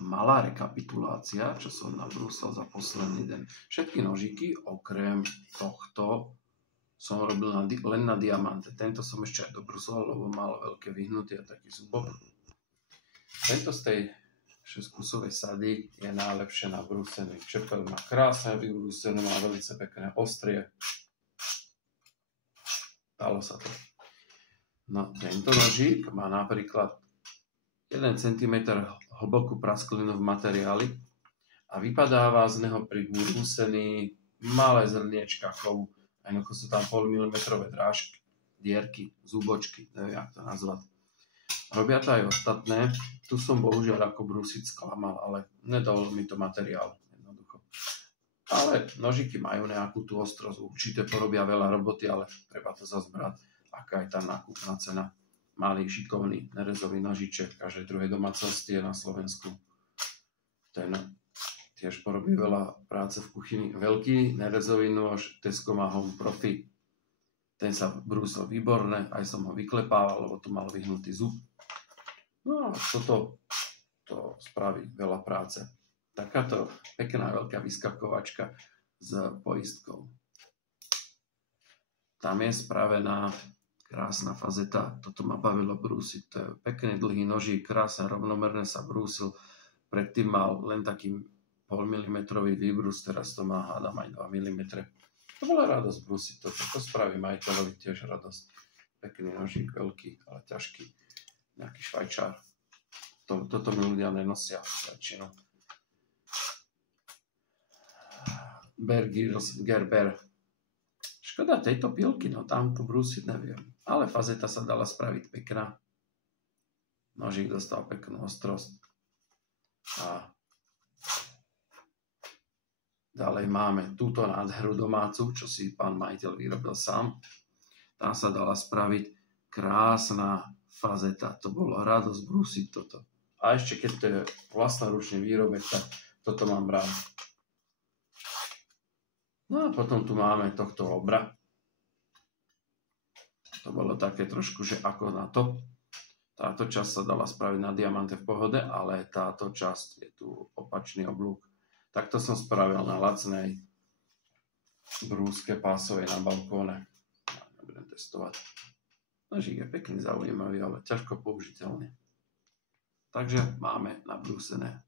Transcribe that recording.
malá rekapitulácia, čo som nabrúsal za posledný deň. Všetky nožíky, okrem tohto, som robil len na diamante. Tento som ešte aj dobrúsal, lebo mal veľké vyhnutie a taký zubok. Tento z tej 6-kusovej sady je najlepšie nabrúsený. Čepel má krásne vybrúsené, má veľmi pekné ostrie. Dalo sa to. No, tento nožík má napríklad 1 cm hlbokú prasklinu v materiáli a vypadáva z neho pribrúsený malé zrniečka chovu. A jednoducho sú tam 0,5 mm drážky, dierky, zúbočky, neviem, jak to nazvať. Robia to aj ostatné. Tu som bohužiaľ ako brúsiť sklamal, ale nedal mi to materiál jednoducho. Ale nožíky majú nejakú tú ostrosť, určite porobia veľa roboty, ale treba to zase brať, aká je tá nákupná cena. Malý, šikovný, nerezový nožiček v každej druhej domácnosti je na Slovensku. Ten tiež porobí veľa práce v kuchyni. Veľký nerezový nôž Tesco má Home Profi. Ten sa brúsil výborne, aj som ho vyklepával, lebo tu mal vyhnutý zub. No a toto to spraví veľa práce. Takáto pekná veľká vyskakovačka s poistkou. Tam je spravená krásna fazeta. Toto ma bavilo brúsiť. To je pekný dlhý nožík, krásne rovnomerne sa brúsil. Predtým mal len taký 0,5 mm výbrus, teraz to má, hádam, aj 2 mm. To bola radosť brúsiť toto. To spraví majiteľovi tiež radosť. Pekný nožík, veľký, ale ťažký. Nejaký švajčár. Toto mi ľudia nenosia väčšinu. Bergers Gerber. Škoda tejto pilky, no tam to brúsiť neviem. Ale fazeta sa dala spraviť pekná. Nožík dostal peknú ostrosť. A ďalej máme túto nádheru domácu, čo si pán majiteľ vyrobil sám. Tam sa dala spraviť krásna fazeta. To bolo radosť brúsiť toto. A ešte keď to je vlastnoručný výrobek, tak toto mám rád. No a potom tu máme tohto obra. To bolo také trošku, že ako na to. Táto časť sa dala spraviť na diamante v pohode, ale táto časť je tu opačný oblúk. Takto som spravil na lacnej brúske pásovej na balkóne. Ja nebudem testovať. Nožík je pekný, zaujímavý, ale ťažko použiteľný. Takže máme nabrúsené